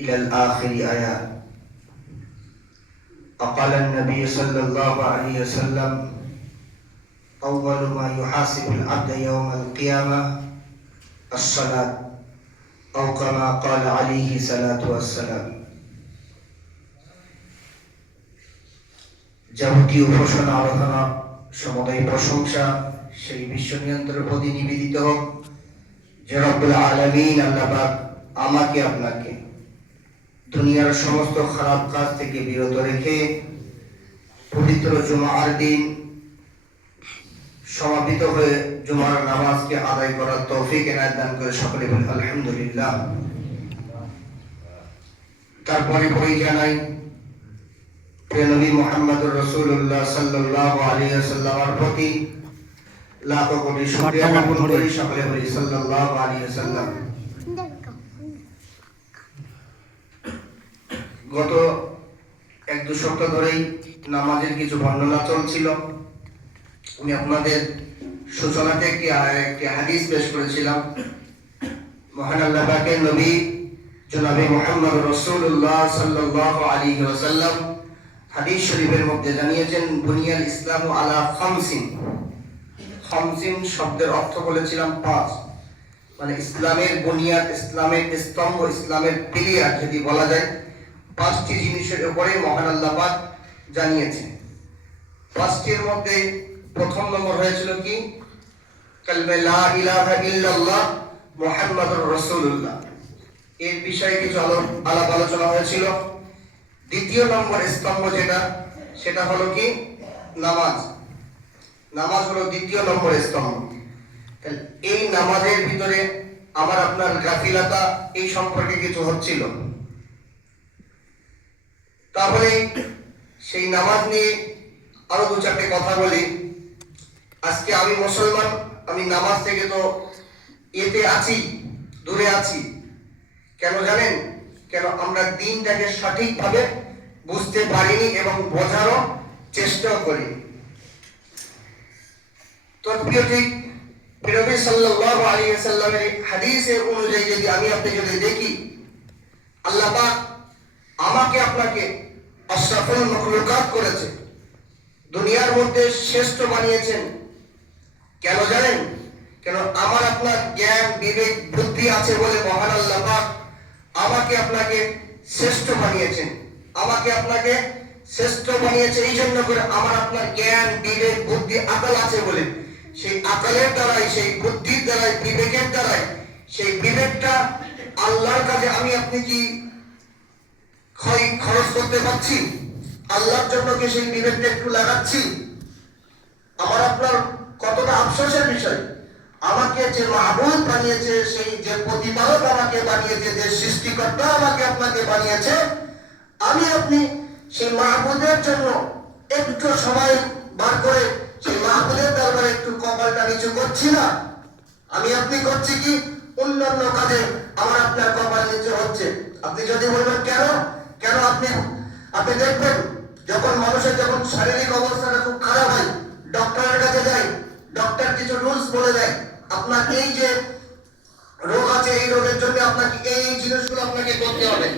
إلى الآخر آيات. وقال النبي صلى الله عليه وسلم: أول ما يحاسب العبد يوم القيامة الصلاة، أو كما قال عليه الصلاة والسلام. যাবতীয় উপাসনা আরাধনা সমুদয় প্রশংসা সেই বিশ্ব নিয়ন্ত্রণের প্রতি নিবেদিত হোক যে রব্বুল আলামিন আল্লাহ পাক আমাকে আপনাকে দুনিয়ার সমস্ত খারাপ কাজ থেকে বিরত রেখে পবিত্র জুমার দিন সমাপিত হয়ে জুমার নামাজকে আদায় করার তৌফিক এনায়েত দান করে সকলে বলি আলহামদুলিল্লাহ। তারপরে বই জানাই প্রিয় নবী মুহাম্মদুর রাসূলুল্লাহ সাল্লাল্লাহু আলাইহি ওয়াসাল্লামের প্রতি লাখো কোটি শুকরিয়া জ্ঞাপন করি, সকলে বলি সাল্লাল্লাহু আলাইহি ওয়াসাল্লাম। গত 1-2 সপ্তাহ ধরেই নামাজের কিছু বর্ণনা চলছিল। আমি আপনাদের সূচনাতে একটি হাদিস পেশ করেছিলাম। মহান আল্লাহ পাকের নবী জনাবে মুহাম্মদ রাসূলুল্লাহ সাল্লাল্লাহু আলাইহি ওয়াসাল্লাম হাদিস শরীফের মধ্যে জানিয়েছেন, বুনিয়াল ইসলামু আলা খামসিন। খামসিন শব্দের অর্থ বলেছিলাম 5, মানে ইসলামের বুনিয়াদ, ইসলামের স্তম্ভ, ইসলামের পিলার যদি বলা যায়, 5টি জিনিসের উপরে মহান আল্লাহ পাক জানিয়েছেন। 5টির মধ্যে প্রথম নম্বর হয়েছিল কি? কালমে লা ইলাহা ইল্লাল্লাহ মুহাম্মাদুর রাসূলুল্লাহ। এর বিষয়ে কিছু আলাপ আলোচনা হয়েছিল। দ্বিতীয় নম্বর স্তম্ভ সেটা হলো কি? নামাজ। নামাজ হলো দ্বিতীয় নম্বর স্তম্ভ। এই নামাজের ভিতরে আমার আপনার গাফিলতা এই সম্পর্কে কিছু হচ্ছিল। তাহলে সেই নামাজ নিয়ে আরো 2-4টি কথা বলি। আজকে আমি মুসলমান, আমি নামাজ থেকে তো আছি, দূরে আছি। কেন জানেন? কেন আমরা দিনটাকে সঠিকভাবে বুঝতে পারিনি এবং বোঝারও চেষ্টাও করিনি। তৎপ্রিয় ঠিক নবী সাল্লাল্লাহু আলাইহি ওয়াসাল্লামের হাদিসের অনুযায়ী যদি আমি আপনি যদি দেখি, আল্লাহ পাক আমাকে আপনাকে আশরাফুল মাখলুকাত করেছে, দুনিয়ার মধ্যে শ্রেষ্ঠ বানিয়েছেন। কেন জানেন? কেন আমার আপনার জ্ঞান, বিবেক, বুদ্ধি আছে বলে মহান আল্লাহ পাক আমাকে আপনাকে শ্রেষ্ঠ বানিয়েছেন। আমাকে আপনাকে শ্রেষ্ঠ বানিয়েছে এই জন্য করে আমার আপনার জ্ঞান, বিবেক, বুদ্ধি, আকল আছে বলে সেই আকলের দ্বারাই, সেই বুদ্ধির দ্বারাই, বিবেকের দ্বারাই, সেই বিবেকটা আল্লাহর কাছে আমি আপনি কি খরচ করতে পারছি? আল্লাহর জন্য কি সেই বিবেকটা একটু লাগাচ্ছি? আমার আপনার কতটা আফসোসের বিষয়, আমাকে যে মাহবুব বানিয়েছে, সেই যে প্রতিপালক আমাকে বানিয়েছে, যে সৃষ্টিকর্তা আমাকে আপনাকে বানিয়েছে, আমি আপনি সেই মাহবুবের জন্য একটু সময় বার করে সেই মাহবুবের দরবারে একটু কপালটা নিচু করছি না? আমি আপনি করছি কি? অন্যান্য কাজে আমার আপনার কপাল নিচু হচ্ছে। আপনি যদি বলবেন কেন আপনি দেখবেন যখন মানুষের যখন শারীরিক অবস্থাটা খুব খারাপ হয়, ডক্টরের কাছে যায়, ডক্টর কিছু রুলস বলে দেয়, আপনার এই যে রোগ আছে, এই রোগের জন্য আপনাকে এই জিনিসগুলো আপনাকে করতে হবে।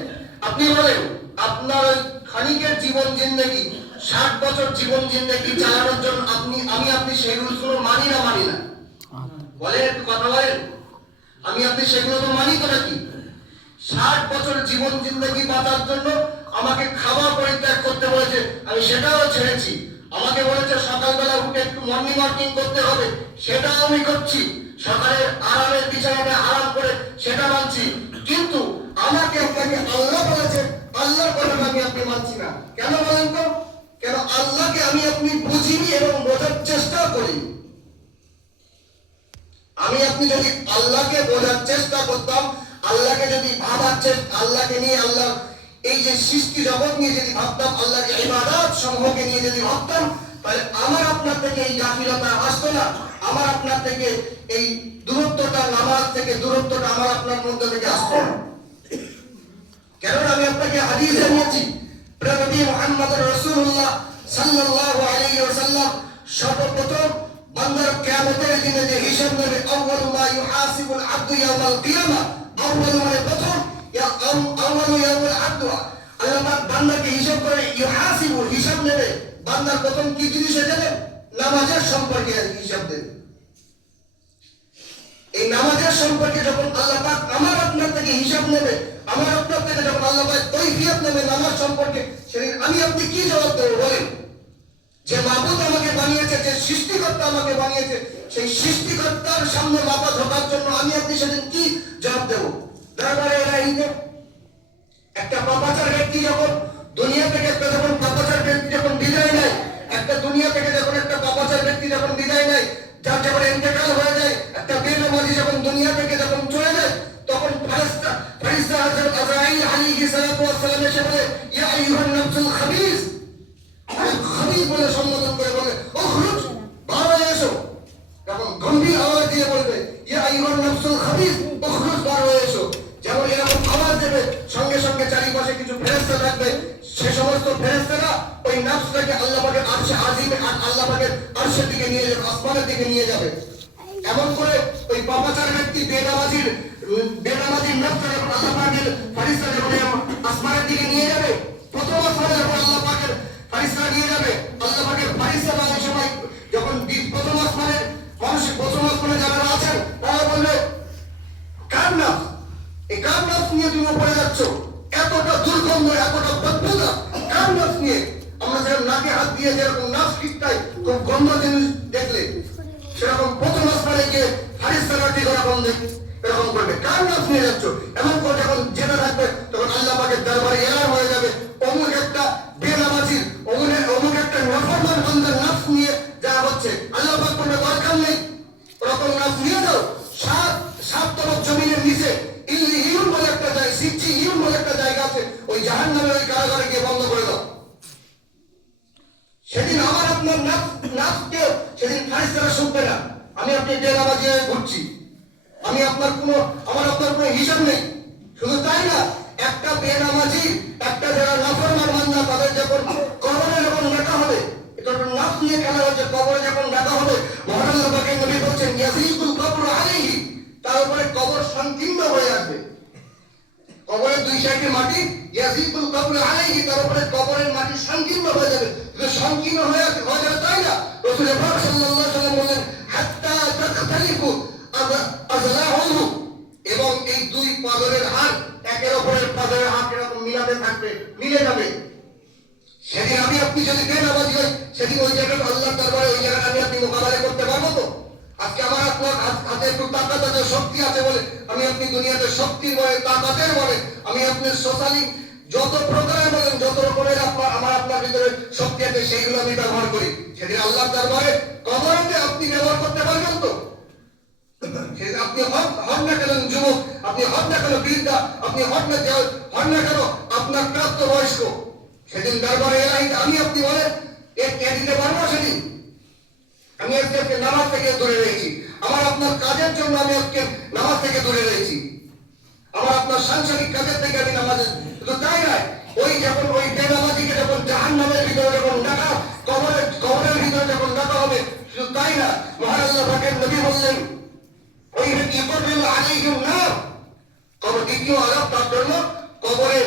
আপনি বলেন আপনার খানিকের জীবন জিন্দেগি, 60 বছর জীবন জিন্দেগি চালানোর জন্য আমি আপনি সেই রুলসগুলো মানি না? বলেন, একটু কথা বলেন। আমি আপনি সেগুলো তো মানি তো নাকি? 60 বছর জীবন জিন্দেগি বাঁচার জন্য আমাকে খাবার পরিত্যাগ করতে বলেছে, আমি সেটাও ছেড়েছি। আমাকে বলেছে সকালবেলা উঠে একটু মর্নিং ওয়াকিং করতে হবে, সেটাও আমি করছি। সকালে আরামের বিছানায় আরাম করে সেটা মানছি। কিন্তু আমাকে আপনাকে আল্লাহ বলেছে, আল্লাহর কথা আমি আপনি মানছি না। কেন বলেন তো? কেন আল্লাহকে আমি আপনি বুঝিনি এবং বোঝার চেষ্টা করিনি। আমি আপনি যদি আল্লাহকে বোঝার চেষ্টা করতাম, আল্লাহকে যদি ভাবার চেষ্টা, আল্লাহকে নিয়ে, আল্লাহ এই যে সৃষ্টি জগৎ নিয়ে যদি ভাবতাম, আল্লাহর ইবাদত সমূহকে নিয়ে যদি ভাবতাম, তাহলে আমার আপনার থেকে এই গাফিলতা আসতো না। আমার আপনার থেকে এই দূরত্বটা, নামাজ থেকে দূরত্বটা আমার আপনার মধ্যে থেকে আসতো না। কেন আমি আপনাকে হাদিস জানিয়েছি, প্রিয় নবী মুহাম্মদ রাসূলুল্লাহ সাল্লাল্লাহু আলাইহি ওয়াসাল্লাম সর্বপ্রথম বান্দার কিয়ামতের দিনে যে হিসাব নেবে, আউয়ালু মা ইউহাসিবুল আবদু ইয়াউমাল কিয়ামা, আউয়ালু মানে প্রথম, আউয়ালু আল্লাহ পাক বান্দাকে হিসাব করে ইউহাসিবু হিসাব নেবে। বান্দার প্রথম কি জিনিস জানেন? নামাজের সম্পর্কে হিসাব দেবে। এই নামাজের সম্পর্কে যখন আল্লাহ পাক আমার আপনার থেকে হিসাব নেবে, আমার আপনার থেকে যখন আল্লাহ পাক কৈফিয়ত নেবে নামাজ সম্পর্কে, সেদিন আমি আপনি কি জবাব দেবো বলেন? যে মাবুদ আমাকে বানিয়েছে, যে সৃষ্টিকর্তা আমাকে বানিয়েছে, সেই সৃষ্টিকর্তার সামনে মাথা ঝোঁকার জন্য আমি আপনি সেদিন কি জবাব দেবো? দরবারে এরা একটা পাপাচার ব্যক্তি যখন দুনিয়া থেকে যখন পাপাচার ব্যক্তি যখন বিদায় নেয়, একটা দুনিয়া থেকে যখন একটা পাপাচার ব্যক্তি যখন বিদায় নেয়, যার যখন ইন্তেকাল হয়ে যায়, একটা বেনামাজি যখন দুনিয়া থেকে যখন চলে যায়, তখন ফেরেশতা হযরত আজরাইল আলাইহিস সালাতু ওয়াস সালাম এসে বলে, ইয়া আইয়ুহান নাফসুল খাবিস, খাবিস বলে সম্বোধন করে বলে, উখরুজ, বার হয়ে এসো। তখন গম্ভীর আওয়াজ দিয়ে বলবে, ইয়া আইয়ুহান নাফসুল খাবিস, উখরুজ, বার হয়ে এসো। যেমন এরকম আওয়াজ দেবে, সঙ্গে সঙ্গে চারিপাশে কিছু ফেরেশতা থাকবে, সে সমস্ত ফেরেশতারা ওই নফসটাকে আল্লাহ পাকের আরশে আজিমে, আল্লাহ পাকের আরশের দিকে নিয়ে যাবে, আসমানের দিকে নিয়ে যাবে। এমন করে ওই পাপাচার ব্যক্তি বেনামাজির নফসটা যখন আল্লাহ পাকের ফেরেশতা যখন আসমানের দিকে নিয়ে যাবে, প্রথম আসমানে যখন আল্লাহ পাকের ফেরেশতা নিয়ে যাবে, আল্লাহ পাকের ফেরেশতা অনেক সময় যখন প্রথম আসমানে মানুষ প্রথম আসমানে যারা আছেন তারা বলবে, কার নফস, এই কার নফস নিয়ে তুমি উপরে যাচ্ছ? এতটা দুর্গন্ধ, এতটা বদবুদা কার নফস নিয়ে? আমরা যেরকম নাকে হাত দিয়ে যেরকম নফস কিটাই খুব গন্ধ জিনিস দেখলে, সেরকম প্রথম আসমানে গিয়ে ফেরেশতারা ঠিক এরকম করবে, কার নফস নিয়ে যাচ্ছ? এমন করে যখন জেনে থাকবে, তখন আল্লাহ পাকের দরবারে এলান হয়ে যাবে, অমুক একটা বেনামাজির, অমুক একটা নাফরমান বান্দার নফস নিয়ে যা হচ্ছে। আল্লাহ পাক বলবে, দরকার নেই, ওরকম নফস নিয়ে যাও, সাত তরফ জমিনের নিচে ইল্লিহিউন বলে একটা জায়গা, সিজ্জিহিউন বলে একটা জায়গা আছে, ওই জাহান্নামের ওই কারাগারে গিয়ে বন্ধ করে দাও। সেদিন আমার আপনার নাফসকে সেদিন ফেরেশতারা শুনবে না। আমি আপনি বেনামাজি হয়ে ঘুরছি, আমার আপনার কোনো হিসাব নেই। শুধু তাই না, একটা বেনামাজি, একটা যারা নাফরমান বান্দা, তাদের যখন কবরে যখন ডাকা হবে, এটা নাফস নিয়ে খেলা হচ্ছে, কবরে যখন ডাকা হবে, মহান আল্লাহ পাকের নবী বলছেন, ইয়াযীকুল কবরু আলাইহি, তার উপরে কবর সংকীর্ণ হয়ে আসবে। কবরের দুই সাইডে মাটি, ইয়াযীকুল কবরু আলাইহি, তার উপরে কবরের মাটি সংকীর্ণ হয়ে যাবে। কিন্তু সংকীর্ণ হয়ে যাবে তাই না, রাসূল পাক সাল্লাল্লাহু আলাইহি ওয়াসাল্লাম বলেন, হাত্তা তাখতালিফু আযলাহুহু, এবং এই দুই পাজরের হাড় একের উপরের পাজরের হাড় এরকম মিলাতে থাকবে, মিলে যাবে। সেদিন আমি আপনি যদি বেনামাজি হই, সেদিন ওই জায়গাটা আল্লাহর দরবারে ওই জায়গাটা আমি আপনি মোকাবেলা করতে পারবো তো? আজকে আমার আপনার হাতে একটু তাকাত আছে, শক্তি আছে বলে আমি আপনি দুনিয়াতে শক্তির বলে, তাকাতের বলে আমি আপনি সোশ্যালি যত প্রকারের বলেন, যত রকমের আমার আপনার ভিতরে শক্তি আছে, সেইগুলো আমি ব্যবহার করি। সেদিন আল্লাহর দরবারে কবরেতে আপনি ব্যবহার করতে পারবেন তো? আপনি হন না কেন যুবক, আপনি হন না কেন বৃদ্ধা, আপনি হন না কেন আপনার প্রাপ্ত বয়স্ক, সেদিন দরবারে আমি আপনি বলেন কে দিতে পারবো? সেদিন আমি আজকে নামাজ থেকে দূরে রয়েছি, আমার আপনার কাজের জন্য আমি আজকে নামাজ থেকে দূরে রয়েছি, আমার আপনার সাংসারিক কাজের থেকে আমি নামাজে, শুধু তাই নয়, ওই যখন ওই বেনামাজিকে যখন জাহান্নামের ভিতরে যখন ডাকা, কবরের ভিতরে যখন ডাকা হবে, শুধু তাই না, মহান আল্লাহ পাকের নবী বললেন, ওই ইকরাবু আলাইহিম নার, কবর দ্বিতীয় আযাব তার জন্য কবরে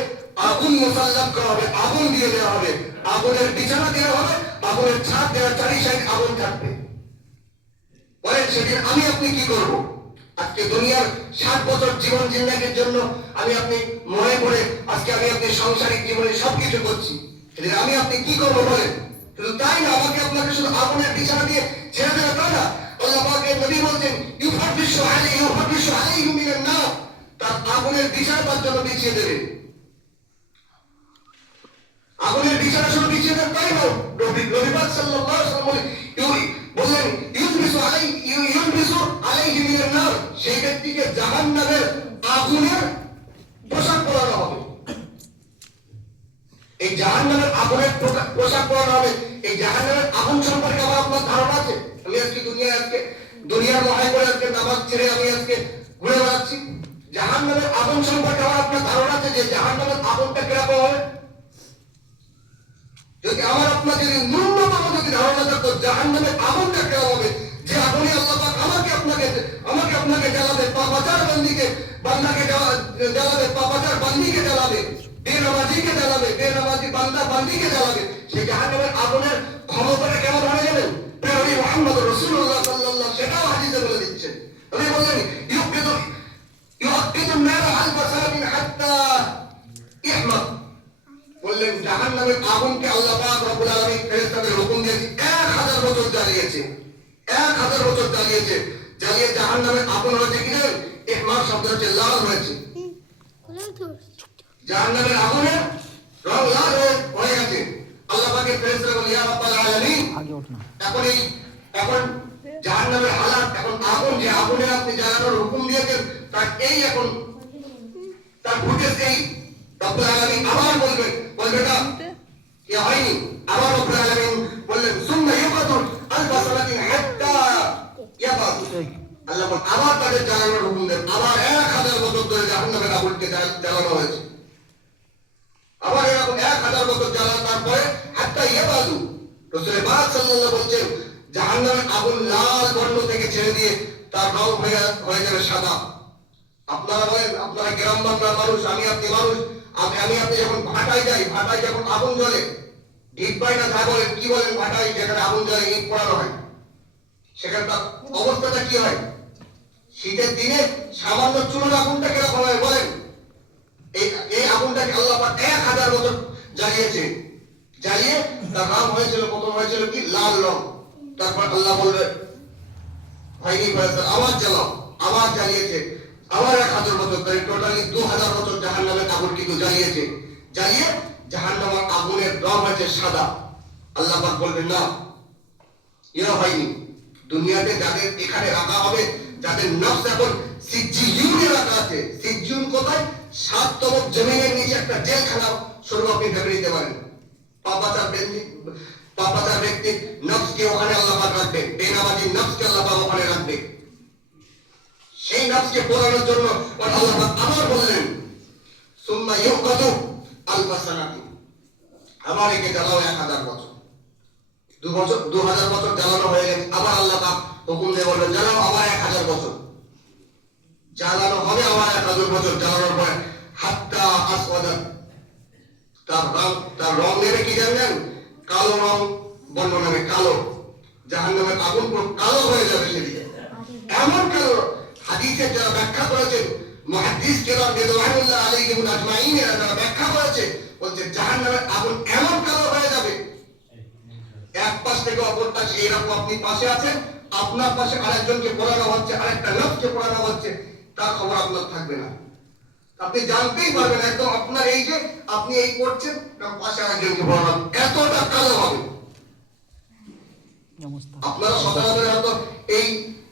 আগুন মুসাল্লাত করা হবে, আগুন দিয়ে দেওয়া হবে, আগুনের বিছানা দেওয়া হবে, আগুনের ছাদ দেওয়ার চারি সাইড আগুন থাকবে। বলেন সেদিন আমি আপনি কি করব? আজকে দুনিয়ার 60 বছর জীবন জিন্দাগির জন্য আমি আপনি মনে করে আজকে আমি আপনি সাংসারিক জীবনে সবকিছু করছি, সেদিন আমি আপনি কি করবো বলেন? শুধু তাই না, আমাকে আপনাকে শুধু আগুনের বিছানা দিয়ে ছেড়ে দেওয়া তা না, আল্লাহ পাকের নবী বলছেন, ইউফাররিশু আলাইহি মিনান নার, তার আগুনের বিছানা তার জন্য বিছিয়ে দেবে। আগুনের বিছানা শুধু বিছিয়ে দেবে তাই নয়, নবী পাক সাল্লাল্লাহু আলাইহি ওয়াসাল্লাম বললেন, ইউলবিসু আলাইহি মিনান নার, সেই ব্যক্তিকে জাহান্নামের আগুনের পোশাক পরানো হবে। এই জাহান্নামের আগুনের পোশাক পরানো হবে। এই জাহান্নামের আগুন সম্পর্কে আমার আপনার ধারণা আছে? আমি আজকে দুনিয়ার মহায় করে আজকে নামাজ ছেড়ে আমি আজকে ঘুরে বেড়াচ্ছি। জাহান্নামের আগুন সম্পর্কে আমার আপনার ধারণা আছে যে জাহান্নামের আগুনটা কিরকম হবে? যদি আমার আপনার যদি ন্যূনতম যদি ধারণা থাকতো জাহান্নামের আগুনটা কিরকম হবে, যে আগুনে আল্লাহ পাক আমাকে আপনাকে জ্বালাবে, পাপাচার বান্দিকে জ্বালাবে, পাপাচার বান্দিকে জ্বালাবে, বেনামাজি বেনামাজিকে জ্বালাবে, বেনামাজি বান্দা বান্দিকে জ্বালাবে, সেই জাহান্নামের আগুনের ক্ষমতাটা কেমন হয় জানেন? নবী মুহাম্মদ রাসূলুল্লাহ সাল্লাল্লাহু সেটাও হাদিসে বলে দিচ্ছেন। নবী বলেন ইউকিদু নার আলফা সানাতিন হাত্তা ইহমাদ, বললেন জাহান্নামের আগুনকে আল্লাহ পাক রব্বুল আলামিন ফেরেশতাদের হুকুম দিয়ে 1000 বছর জ্বালিয়েছে, 1000 বছর জ্বালিয়েছে। জ্বালিয়ে জাহান্নামের আগুন হয়েছে কি জানেন? ইহমাদ শব্দ হচ্ছে লাল হয়েছে। জাহান্নামের আগুনের রং লাল হয়ে গেছে। আল্লাহ পাকের ফেরেশতারা বলে ইয়া রাব্বাল আলামিন, এখন জাহান্নামের হালাত, এখন আগুন যে আগুনে আপনি জ্বালানোর হুকুম দিয়েছেন তার এই এখন তার ফুটেজ এই। রব্বুল আলামিন আবার বলবেন না কি হয়নি, আবার রব্বুল আলামিন বললেন সুম্মা ইয়াবাদু আলফা সানাতিন হাত্তা ইয়াবাদু, আল্লাহ আবার তাদের জ্বালানোর হুকুম দেন। আবার 1000 বছর ধরে জাহান্নামের আগুনকে জ্বালানো হয়েছে। আবার এরকম 1000 বছর জ্বালানো, তারপরে হাত্তা ইয়াবাদু, রাসূল পাক সাল্লাল্লাহু বলছেন জাহান্নামের আগুন লাল বর্ণ থেকে ছেড়ে দিয়ে তার রং হয়ে যাবে সাদা। আপনারা বলেন, আপনারা গ্রাম বাংলার মানুষ, আমি আপনি মানুষ, আমি আপনি যখন ভাটায় যাই, ভাটায় যখন আগুন জ্বলে, ঢিক পাই না, যা বলেন কি বলেন, ভাটায় যেখানে আগুন জ্বলে ইট পোড়ানো হয়, সেখানকার অবস্থাটা কি হয়? শীতের দিনে সামান্য চুলোর আগুনটা কিরকম হয় বলেন? এই আগুনটাকে আল্লাহ পাক 1000 বছর জ্বালিয়েছে। জ্বালিয়ে তার নাম হয়েছিল, প্রথম হয়েছিল কি লাল রং। তারপর আল্লাহ বলবেন হয়নি আবার জ্বালাও, আবার জ্বালিয়েছে, আবার 1000 বছর ধরে টোটালি 2000 বছর জাহান্নামের আগুন কিন্তু জ্বালিয়েছে। জ্বালিয়ে জাহান্নামের আগুনের রং হয়েছে সাদা। আল্লাহ পাক বলবেন না, ইয়া হয়নি। দুনিয়াতে যাদের এখানে রাখা হবে, যাদের নফস এখন সিজ্জিয়ুনে রাখা আছে, সিজ্জিয়ুন কোথায়? 7 তবক জমিনের নিচে একটা জেলখানা স্বরূপ আপনি ভেবে নিতে পারেন। পাপাচার ব্যক্তি নফসকে ওখানে আল্লাহ পাক রাখবে, বেনামাজি নফসকে আল্লাহ পাক ওখানে রাখবে। সেই নফসকে পোড়ানোর জন্য আল্লাহ পাক আবার বললেন সুম্মা ইউকাদু আলফা সানাতিন, আবার একে জ্বালাও 1000 বছর। 2000 বছর জ্বালানো হয়ে গেছে, আবার আল্লাহ পাক হুকুম দিয়ে বললেন জ্বালাও আবার 1000 বছর। জ্বালানো হবে আবার 1000 বছর জ্বালানোর পরে হাত্তা আসওয়াদা, তার রং নেবে কি জানেন? কালো রং বর্ণ নেবে, কালো। জাহান্নামের আগুন পুরো কালো হয়ে যাবে সেদিকে, এমন কালো। হাদিসে যারা ব্যাখ্যা করেছেন, মুহাদ্দিস কেরাম রিদওয়ানুল্লাহ আলাইহিম আজমাইন, এরা যারা ব্যাখ্যা করেছে, বলছে জাহান্নামের আগুন এমন কালো হয়ে যাবে, এক পাশ থেকে অপর পাশে, এরকম আপনি পাশে আছেন, আপনার পাশে আরেকজনকে পোড়ানো হচ্ছে, আরেকটা লোককে পোড়ানো হচ্ছে, তার খবর আপনার থাকবে না। আপনি জানতেই পারবেন একদম আপনার এই যে আপনি এই করছেন, পাশে আরেকজনকে পোড়ানো, এতটা কালো হবে। আপনারা সচরাচর হয়তো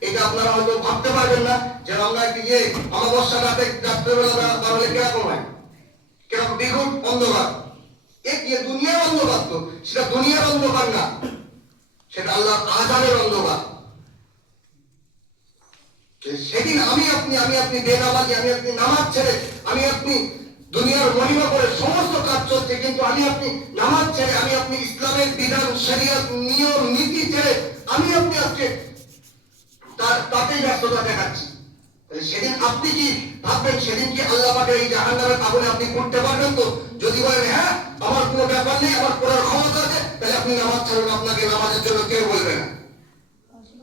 এটা আপনারা হয়তো ভাবতে পারবেন না যে আমরা গিয়ে অমাবস্যা রাতে রাত্রেবেলা বাড়লে কিরকম হয়, কিরকম দ্বিগুণ অন্ধকার। দুনিয়ার অন্ধকার, তো সেটা দুনিয়ার অন্ধকার না, সেটা আল্লাহর আযাবের অন্ধকার। সেদিন আমি আপনি বেনামাজি, আমি আপনি নামাজ ছেড়ে, আমি আপনি দুনিয়ার মহিমা করে সমস্ত কাজ চলছে, কিন্তু আমি আপনি নামাজ ছেড়ে, আমি আপনি ইসলামের বিধান শরিয়ত নিয়ম নীতি ছেড়ে আমি আপনি আজকে তাতেই ব্যস্ততা দেখাচ্ছি। সেদিন আপনি কি ভাববেন? সেদিন কি আল্লাহ পাকের এই জাহান্নামের আগুনে আপনি পড়তে পারবেন? তো যদি বলেন হ্যাঁ আমার কোনো ব্যাপার নেই, আমার পড়ার ক্ষমতা আছে, তাহলে আপনি নামাজ ছাড়বেন, আপনাকে নামাজের জন্য কেউ বলবে না।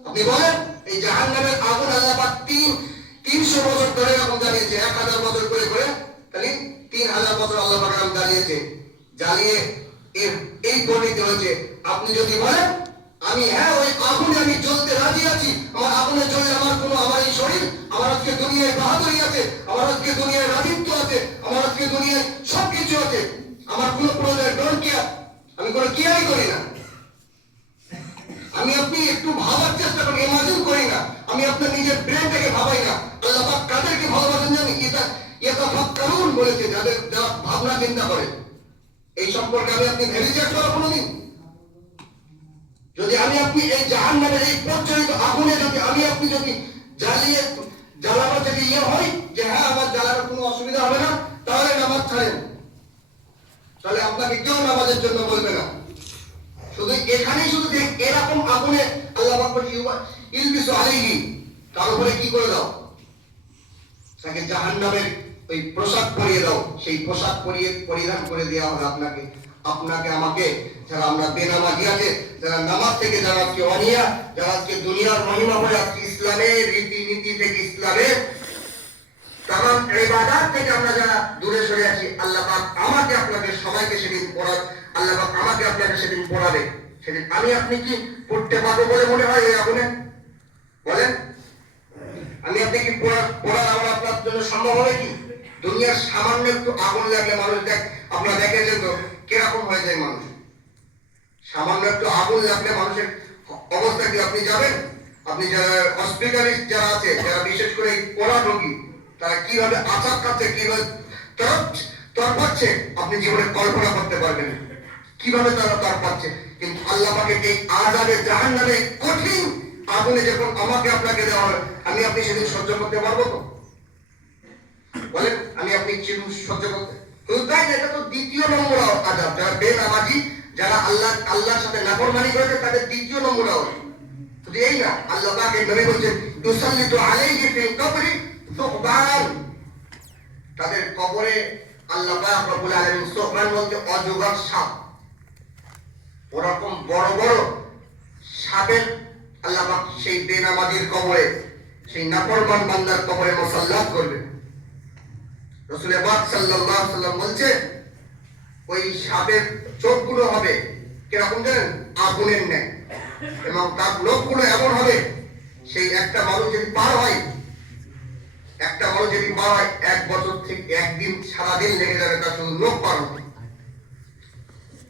আপনি বলেন এই জাহান্নামের আগুন আল্লাহ পাক 300 বছর ধরে এরকম জ্বালিয়েছে, 1000 বছর করে করে, তাহলে 3000 বছর আল্লাহ পাক জ্বালিয়েছে। জ্বালিয়ে এই পরিণত হয়েছে। আপনি যদি বলেন আমি হ্যাঁ ওই আগুনে আমি জ্বলতে রাজি আছি, আমার আগুনে জ্বলে আমার এই শরীর, আমার আজকে দুনিয়ায় বাহাদুরি আছে, আমার আজকে দুনিয়ায় রাজত্ব আছে, আমার আজকে দুনিয়ায় সবকিছু আছে, আমার কোনো প্রয়োজন ডোন্ট কেয়ার, আমি কোনো কেয়ারই করি না। আমি আপনি একটু ভাবার চেষ্টা করি, ইমাজিন করি না, আমি আপনার নিজের ব্রেনটাকে ভাবাই না। আল্লাহ পাক কাদেরকে ভালোবাসেন জানি? ইয়াতাফাক্কারুন বলেছে, যারা ভাবনা চিন্তা করে। এই সম্পর্কে আমি আপনি ভেবেছি একবার কোনোদিন? যদি আমি আপনি এই জাহান্নামের এই প্রচলিত আগুনে যদি আমি আপনি যদি জ্বালানো যদি হয় যে হ্যাঁ আমার জ্বালানোর কোনো অসুবিধা হবে না, তাহলে নামাজ ছাড়েন, তাহলে আপনাকে কেউ নামাজের জন্য বলবে না। শুধু এখানেই শুধু এরকম আগুনে আল্লাহ পাক বলে ইলবিসু আলাইহি, তার উপরে কি করে দাও, তাকে জাহান্নামের ওই পোশাক পরিয়ে দাও, সেই পোশাক পরিধান করে দেওয়া হবে আপনাকে, আপনাকে আমাকে। যারা আমরা বেনামাজি আছে, যারা নামাজ থেকে যারা আজকে অনিয়া, যারা আজকে দুনিয়ার মহিমা হয়ে আজকে ইসলামের রীতিনীতি থেকে ইসলামের তামাম ইবাদত থেকে আমরা যারা দূরে সরে আছি, আল্লাহ পাক আমাকে আপনাকে সবাইকে সেদিন আল্লাহ পাক আমাকে আপনাকে সেদিন পড়াবে। সেদিন আমি আপনি কি পড়তে পারবো বলে মনে হয় এই আগুনে? বলেন, আমি আপনি কি পড়ার আমার আপনার জন্য সম্ভব হবে কি? দুনিয়ার সামান্য একটু আগুন লাগলে মানুষ আপনারা দেখেছেন তো কিরকম হয়ে যায় মানুষ। সামান্য একটু আগুন লাগলে মানুষের অবস্থা কি? আপনি যাবেন, আপনি যারা হসপিটালিস্ট যারা আছে, যারা বিশেষ করে এই পোড়া রোগী, তারা কিভাবে আচার কাছে কিভাবে তরপাচ্ছে আপনি জীবনে কল্পনা করতে পারবেন কিভাবে তারা তরপাচ্ছে। কিন্তু আল্লাহ পাকের এই আযাবে জাহান্নামে কঠিন আগুনে যখন আমাকে আপনাকে দেওয়া হবে, আমি আপনি সেদিন সহ্য করতে পারবো তো? বলেন, আমি আপনি সহ্য করতে? তাই না, এটা তো দ্বিতীয় নম্বর আযাব। যারা বেনামাজি, যারা আল্লাহর সাথে নাফরমানি করেছে, তাদের দ্বিতীয় নম্বর আযাব। শুধু এই না, আল্লাহ পাক এই নবী বলেছেন ইউসাল্লিতু আলাইহি ফিল কবরি সুবহান, তাদের কবরে আল্লাহ পাক রব্বুল আলামিন, সুবহান বলতে অজগর সাপ, ওরকম বড় বড় সাপের আল্লাহ পাক সেই বেনামাজির কবরে, সেই নাফরমান বান্দার কবরে মুসাল্লাত করবে। রাসূল পাক সাল্লাল্লাহু আলাইহি ওয়াসাল্লাম বলছে ওই সাপের চোখগুলো হবে কিরকম জানেন? আগুনের ন্যায়, এবং তার নখগুলো এমন হবে, সেই একটা মানুষ যদি পার হয়, এক বছর থেকে একদিন সারাদিন লেগে যাবে তার শুধু নখ পার হবে।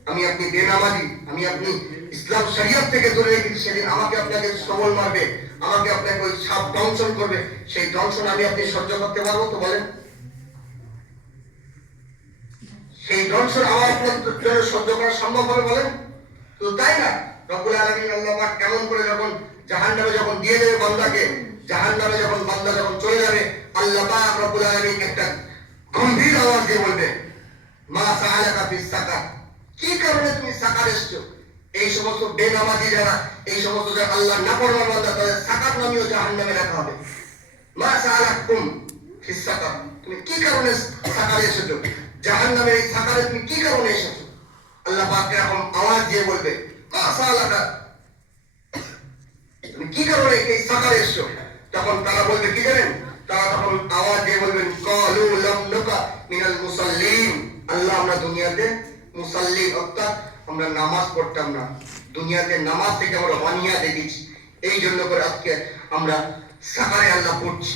আমি আপনি বেনামাজি, আমি আপনি ইসলাম শরিয়ত থেকে দূরে রেখেছি, সেদিন আমাকে আপনাকে সবল মারবে, আমাকে আপনাকে ওই সাপ দংশন করবে, সেই দংশন আমি আপনি সহ্য করতে পারবো তো? বলেন, সেই দংশন আমার আপনার জন্য সহ্য করা সম্ভব হবে? বলেন তো। তাই না, রব্বুল আলামিন আল্লাহ পাক কেমন করে যখন জাহান্নামে যখন দিয়ে দেবে বান্দাকে, জাহান্নামে যখন বান্দা যখন চলে যাবে, আল্লাহ পাক রব্বুল আলামিন একটা গম্ভীর আওয়াজ দিয়ে বলবে, মা সাআলাকা ফিস সাকার, কি কারণে তুমি সাকার এসেছো? এই সমস্ত বেনামাজি যারা, এই সমস্ত যারা আল্লাহর নাফরমান বান্দা, তাদের সাকার নামীয় জাহান্নামে রাখা হবে। মা সাআলাকুম ফিস সাকার, তুমি কি কারণে সাকারে এসেছো? জাহান্নামের এই সাকারে তুমি কি কারণে এসেছো? আল্লাহ পাক এরকম আওয়াজ দিয়ে বলবে, মা সাআলাকা, তুমি কি কারণে এই সাকারে এসেছো? তখন তারা বলবে কি জানেন? তারা তখন আওয়াজ দিয়ে বলবেন, ক্বালু লাম নাকা মিনাল মুসাল্লিন, আল্লাহ আমরা দুনিয়াতে মুসাল্লিন অর্থাৎ আমরা নামাজ পড়তাম না, দুনিয়াতে নামাজ থেকে আমরা অনিয়া দেখেছি, এই জন্য করে আজকে আমরা সাকারে আল্লাহ পড়ছি।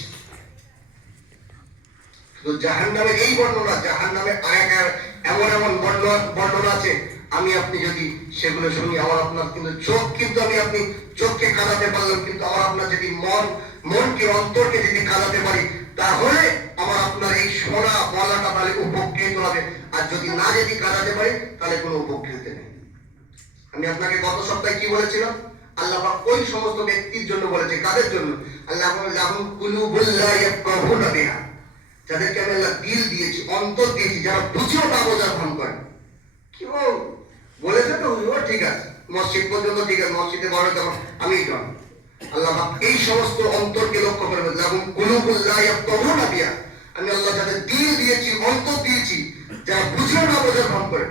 তো জাহান্নামের এই বর্ণনা, জাহান্নামের এমন এমন বর্ণনা আছে, আমি আপনি যদি সেগুলো শুনি, আমার আপনার কিন্তু চোখ, কিন্তু আমি আপনি চোখকে কাঁদাতে পারলাম, কিন্তু আমার আপনার যদি মনকে অন্তরকে যদি কাঁদাতে পারি, তাহলে আমার আপনার এই সোনা বলাটা তাহলে উপকৃত হবে। আর যদি না যদি কাঁদাতে পারি, তাহলে কোনো উপকৃত নেই। আমি আপনাকে গত সপ্তাহে কি বলেছিলাম? আল্লাহ পাক ওই সমস্ত ব্যক্তির জন্য বলেছে, কাদের জন্য? আল্লাহ লাহুম কুলুবুল লা ইয়াফকাহুনা বিহা, যাদেরকে আমি আল্লাহ দিল দিয়েছি, অন্তর দিয়েছি, যারা বুঝেও না বোঝার ভান করে। কি বলেছে তো হুজুর, ঠিক আছে, মসজিদ পর্যন্ত ঠিক আছে, মসজিদে বড় তখন আমি জন। আল্লাহ পাক এই সমস্ত অন্তরকে লক্ষ্য করে লাহুম কুলুবুল লা ইয়াফকাহুনা বিহা, আমি আল্লাহ যাদের দিল দিয়েছি, অন্তর দিয়েছি, যারা বুঝেও না বোঝার ভান করে।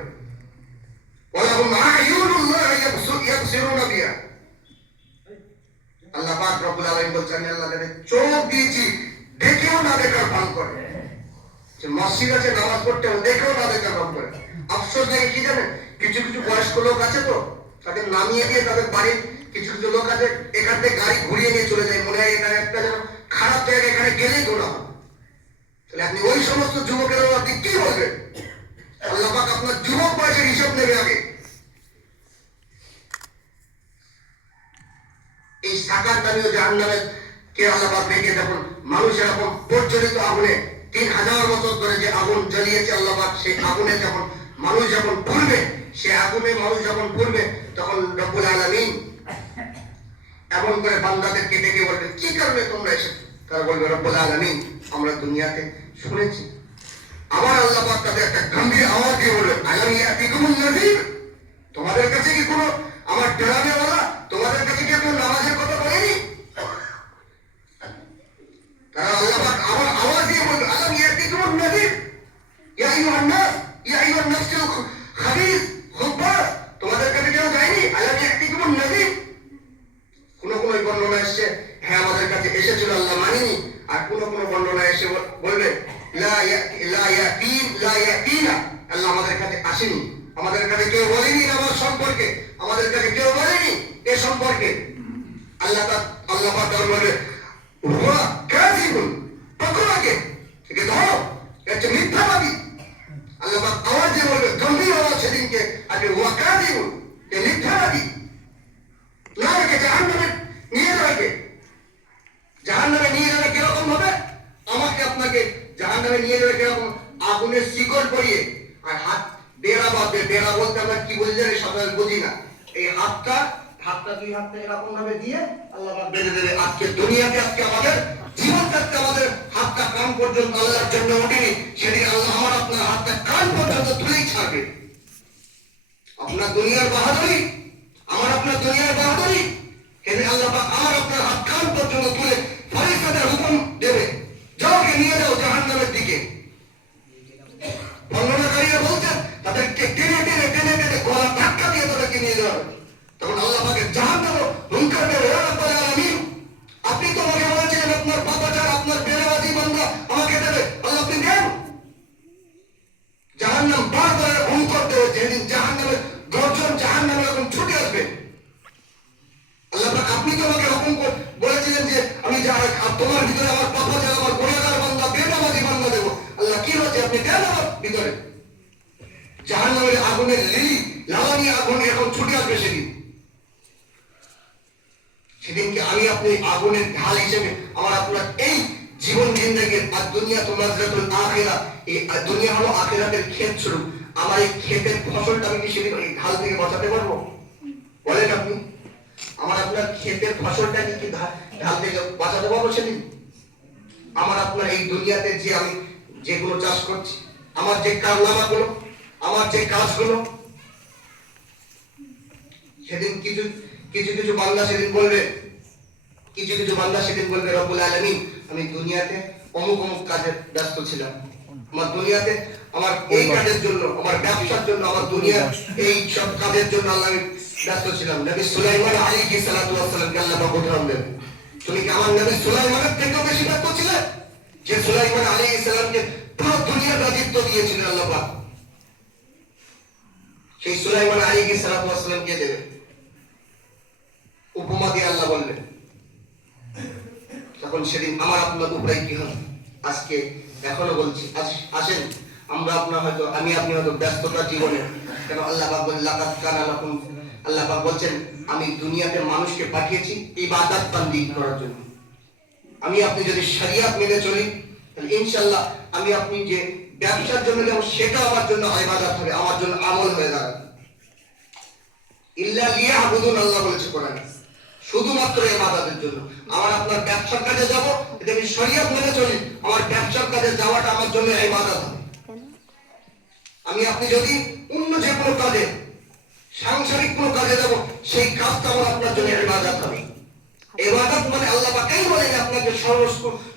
ওয়ালাহুম আ'য়ুনুন লা ইয়াবসিরুনা বিহা, আল্লাহ পাক রব্বুল আলামিন বলছেন, আমি আল্লাহ যাদের চোখ দিয়েছি, দেখেও না দেখার ভান করে। যে মসজিদ আছে, নামাজ পড়তে হবে, দেখেও না দেখার ভান করে। আফসোস লাগে কি জানেন? কিছু কিছু বয়স্ক লোক আছে তো, তাদের নামিয়ে দিয়ে তাদের বাড়ির কিছু কিছু লোক আছে, এখান থেকে গাড়ি ঘুরিয়ে নিয়ে চলে যায়, মনে হয় এখানে একটা যেন খারাপ জায়গা, এখানে গেলেই গোনা হবে। তাহলে আপনি ওই সমস্ত যুবকের আপনি কি বলবেন? আল্লাহ পাক আপনার যুবক বয়সের হিসাব নেবে আগে। এই সাকার নামীয় জাহান্নামে কে আল্লাহ পাক রেখে, যখন মানুষ এরকম প্রজ্বলিত আগুনে 3000 বছর ধরে যে আগুন জ্বালিয়েছে আল্লাহ পাক, সেই আগুনে যখন মানুষ যখন পুড়বে, সে আগুনে মানুষ যখন পুড়বে, তখন রব্বুল আলামিন এমন করে বান্দাদেরকে ডেকে বলবে, কি কারণে তোমরা এসেছো? তারা বলবে, রব্বুল আলামিন আমরা দুনিয়াতে শুনেছি। আবার আল্লাহ পাক তাদের একটা গম্ভীর আওয়াজ দিয়ে বলবে, আলাম ইয়াতিকুমুন নাযীর, তোমাদের কাছে কি কোনো আমার ডরানেওয়ালা, তোমাদের কাছে কি কোনো নামাজের কথা বলেনি? তারা আল্লাহ পাক আবার আওয়াজ দিয়ে বলবে, আলাম ইয়াতিকুমুন নাযীর, আইয়ুহান নাস ইয়া আইয়ুহান নাসুল খাবিস খুব্বা, তোমাদের কাছে কেউ যায়নি? আলাম ইয়াতিকুমুন নাযীর। কোন বর্ণনা এসেছে হ্যাঁ আমাদের কাছে এসেছিল, আল্লাহ মানিনি। আর কোন বর্ণনা এসে বলবে লা ইয়াতিনা, আল্লাহ আমাদের কাছে আসেনি, আমাদের কাছে কেউ বলেনি নামাজ সম্পর্কে, আমাদের কাছে কেউ বলেনি এ সম্পর্কে। আল্লাহ পাক বলবে হুয়া কাযিবুন, পকড়াকে ঠিক ধরো, এটা মিথ্যাবাদী। আল্লাহ পাক আওয়াজে বলবে, গম্ভীর আওয়াজ সেদিনকে, আগে হুয়া কাযিবুন, এ মিথ্যাবাদী। নাকে জাহান্নামে নিয়ে যাবে, জাহান্নামে নিয়ে যাবে কিরকম হবে? আমাকে আপনাকে জাহান্নামে নিয়ে যাবে কিরকম? আগুনের শিকল পরিয়ে, আর হাত বেড়া বাঁধবে। বেড়া বলতে আমরা কি বলি জানি, সবাই বুঝি না। এই হাতটা দুই হাতটা এরকম ভাবে দিয়ে আল্লাহ পাক বেঁধে দেবে। আজকে দুনিয়াতে আজকে আমাদের জীবন থাকতে আমাদের হাতটা কান পর্যন্ত আল্লাহর জন্য ওঠেনি, সেদিন আল্লাহ আমার আপনার হাতটা কান পর্যন্ত তুলেই ছাড়বে। আপনার দুনিয়ার বাহাদুরি, আমার আপনার দুনিয়ার বাহাদুরি, সেদিন আল্লাহ পাক আমার আপনার হাত কান পর্যন্ত তুলে ফেরেশতাদের হুকুম দেবে, যাও কে নিয়ে যাও জাহান্নামের দিকে। বর্ণনাকারীরা বলছেন তাদেরকে টেনে টেনে টেনে টেনে গলা ধাক্কা দিয়ে তাদেরকে নিয়ে যাওয়া হবে। তখন আল্লাহ পাকের জাহান্নাম হুঙ্কার দেবে, ইয়া রাব্বাল আলামিন, আপনি তো আমাকে বলেছিলেন আপনার পাপাচার আপনার বেনামাজি বান্দা আমাকে দেবে, আল্লাহ আপনি দেন। জাহান্নাম বারবার হুঙ্কার দেবে, যেদিন জাহান্নামের গর্জন জাহান্নামে যখন ছুটে আসবে, আল্লাহ পাক আপনি তো আমাকে হুকুম বলেছিলেন যে আমি তোমার ভিতরে আমার পাপাচার আমার গুনাহগার বান্দা বেনামাজি বান্দা দেবো, আল্লাহ কি হচ্ছে আপনি দেন আমার ভিতরে। জাহান্নামের আগুনের লিলি লাগানি আগুন এখন ছুটে আসবে সেদিনকে আমি আপনি আগুনের ঢাল হিসেবে আমার আপনার এই জীবন জিন্দেগির, আর দুনিয়া তো মাজরাতুল আখিরা, এই দুনিয়া হলো আখিরাতের ক্ষেত স্বরূপ। আমার এই ক্ষেতের ফসলটা আমি কি সেদিন এই ঢাল থেকে বাঁচাতে পারবো? বলেন আপনি, আমার আপনার ক্ষেতের ফসলটা কি ঢাল থেকে বাঁচাতে পারবো সেদিন? আমার আপনার এই দুনিয়াতে যে আমি যেগুলো চাষ করছি, আমার যে কারনামাগুলো, আমার যে কাজগুলো, সেদিন কিছু কিছু বান্দা সেদিন বলবে, রব্বুল আলামিন আমি দুনিয়াতে অমুক কাজে ব্যস্ত ছিলাম, আমার দুনিয়াতে আমার এই কাজের জন্য, আমার ব্যবসার জন্য, আমার দুনিয়ার এই সব কাজের জন্য আল্লাহ আমি ব্যস্ত ছিলাম। নবী সুলাইমান আলাইহিস সালাতু ওয়াস সালামকে আল্লাহ পাক উদাহরণ দেন, তুমি কি আমার নবী সুলাইমানের থেকেও বেশি ব্যস্ত ছিলে? যে সুলাইমান আলাইহিস সালামকে পুরো দুনিয়ার রাজত্ব দিয়েছিলেন আল্লাহ পাক, সেই সুলাইমান আলাইহিস সালাতু ওয়াস সালামকে দেবে উপমা দিয়ে আল্লাহ বললেন। তখন সেদিন আমার আপনার উপরে কি হবে? আজকে এখনো বলছি, আসেন আমরা আপনার হয়তো আমি আপনি হয়তো ব্যস্ততা জীবনে, কেন আল্লাহ পাক বলেন লাকাদ কানা লাকুম, আল্লাহ পাক বলছেন আমি দুনিয়াতে মানুষকে পাঠিয়েছি ইবাদত বান্দি করার জন্য। আমি আপনি যদি শরিয়ত মেনে চলি তাহলে ইনশাআল্লাহ আমি আপনি যে ব্যবসার জন্য যাব সেটা আমার জন্য ইবাদত হবে, আমার জন্য আমল হয়ে দাঁড়াবে। ইল্লা লিয়াবুদুন, আল্লাহ বলেছে কোরআনে, শুধুমাত্র ইবাদতের জন্য। আমার আপনার ব্যবসার কাজে যাব, যদি আমি শরিয়ত মেনে চলি আমার ব্যবসার কাজে যাওয়াটা আমার জন্য ইবাদত হবে। আমি আপনি যদি অন্য যে কোনো কাজে, সাংসারিক কোনো কাজে যাব, সেই কাজটা আমার আপনার জন্য ইবাদত হবে। ইবাদত মানে আল্লাহ পাকই বলেন আপনাকে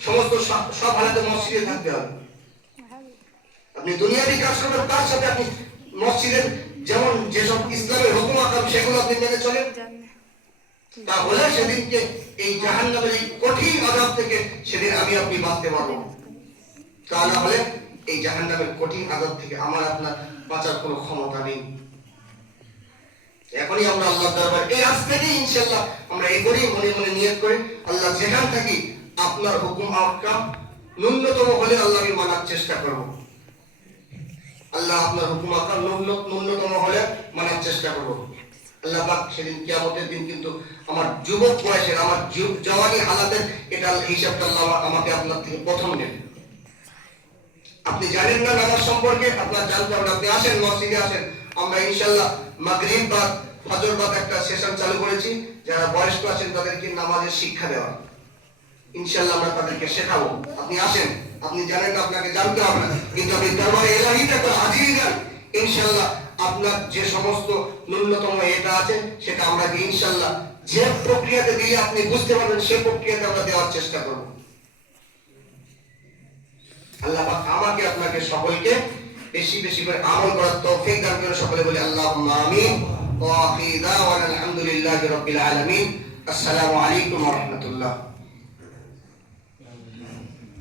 সমস্ত সব হালাতে মসজিদে থাকতে হবে। আপনি দুনিয়াবি কাজ করবেন, তার সাথে আপনি মসজিদের যেমন যেসব ইসলামের হুকুম আকাম সেগুলো আপনি মেনে চলেন, তাহলে সেদিনকে এই জাহান্নামের এই কঠিন আযাব থেকে সেদিন আমি আপনি বাঁচতে পারবো। তা না হলে এই জাহান্নামের কঠিন আযাব থেকে আমার আপনার বাঁচার কোনো ক্ষমতা নেই। এখনই আমরা আল্লাহর দরবার এই আজ থেকে ইনশাআল্লাহ আমরা এই করি, মনে মনে নিয়ত করি আল্লাহ যেখান থাকি আপনার হুকুম আহকাম ন্যূনতম হলে আল্লাহ আমি মানার চেষ্টা করব। আল্লাহ আপনার হুকুম আহকাম ন্যূনতম হলে মানার চেষ্টা করব। আল্লাহ পাক সেদিন কিয়ামতের দিন কিন্তু আমার যুবক বয়সের, আমার জওয়ানি হালাতের এটা হিসাবটা আল্লাহ আমাকে আপনার থেকে প্রথম নেন। আপনি জানেন না নামাজ সম্পর্কে, আপনার জানতে হবে, আপনি আসেন মসজিদে আসেন। আমরা ইনশাআল্লাহ মাগরিব বা ফজর বাদ একটা সেশন চালু করেছি, যারা বয়স্ক আছেন তাদেরকে নামাজের শিক্ষা দেওয়া। ইনশাআল্লাহ আমরা তাদেরকে শেখাবো। আপনি আসেন, আপনি জানেন না আপনাকে জানতে হবে না, কিন্তু আপনি দরবারে ইলাহিতে তো হাজির যান। ইনশাআল্লাহ আপনার যে সমস্ত ন্যূনতম এটা আছে সেটা আমরা ইনশাআল্লাহ যে প্রক্রিয়াতে দিলে আপনি বুঝতে পারবেন সেই প্রক্রিয়াতে আমরা দেওয়ার চেষ্টা করব। আল্লাহ পাক আমাকে আপনাকে সকলকে বেশি বেশি করে আমল করার তৌফিক দান করুন। সকলে বলি আল্লাহুম্মা আমিন। ওয়া আখিরু দাওয়ানা আলহামদুলিল্লাহি রাব্বিল আলামিন। আসসালামু আলাইকুম ওয়া রাহমাতুল্লাহ।